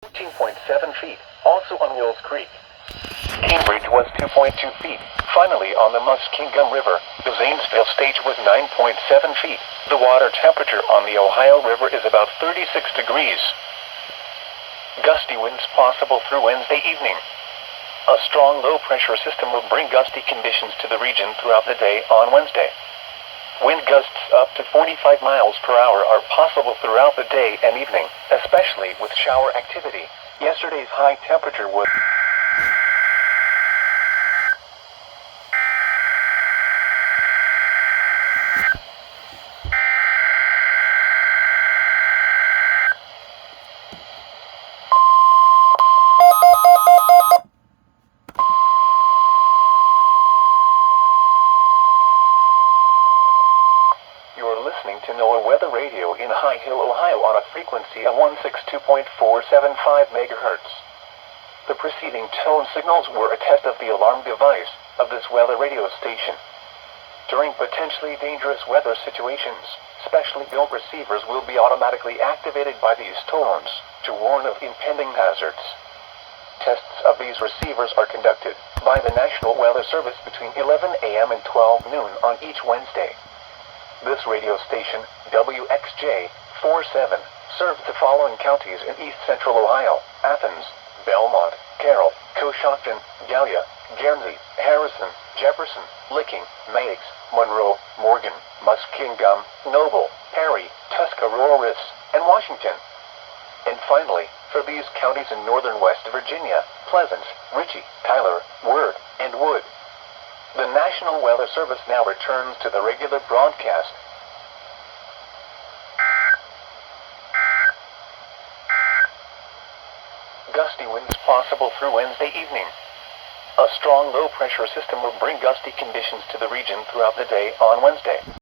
15.7 feet, also on Wills Creek. Cambridge was 2.2 feet. Finally, on the Muskingum River, the Zanesville stage was 9.7 feet. The water temperature on the Ohio River is about 36 degrees. Gusty winds possible through Wednesday evening. A strong low-pressure system will bring gusty conditions to the region throughout the day on Wednesday. Wind gusts up to 45 miles per hour are possible throughout the day and evening, especially with shower activity. Yesterday's high temperature was You're listening to NOAA Weather Radio in High Hill, Ohio on a frequency of 162.475 MHz. The preceding tone signals were a test of the alarm device of this weather radio station. During potentially dangerous weather situations, specially built receivers will be automatically activated by these tones to warn of impending hazards. Tests of these receivers are conducted by the National Weather Service between 11 a.m. and 12 noon on each Wednesday. This radio station, WXJ 47, serves the following counties in east central Ohio: Athens, Belmont, Carroll, Coshocton, Gallia, Guernsey, Harrison, Jefferson, Licking, Meigs, Monroe, Morgan, Muskingum, Noble, Perry, Tuscarawas, and Washington. And finally, for these counties in northern West Virginia, Pleasants, Ritchie, Tyler, Word, and Wood. The National Weather Service now returns to the regular broadcast. Gusty winds possible through Wednesday evening. A strong low-pressure system will bring gusty conditions to the region throughout the day on Wednesday.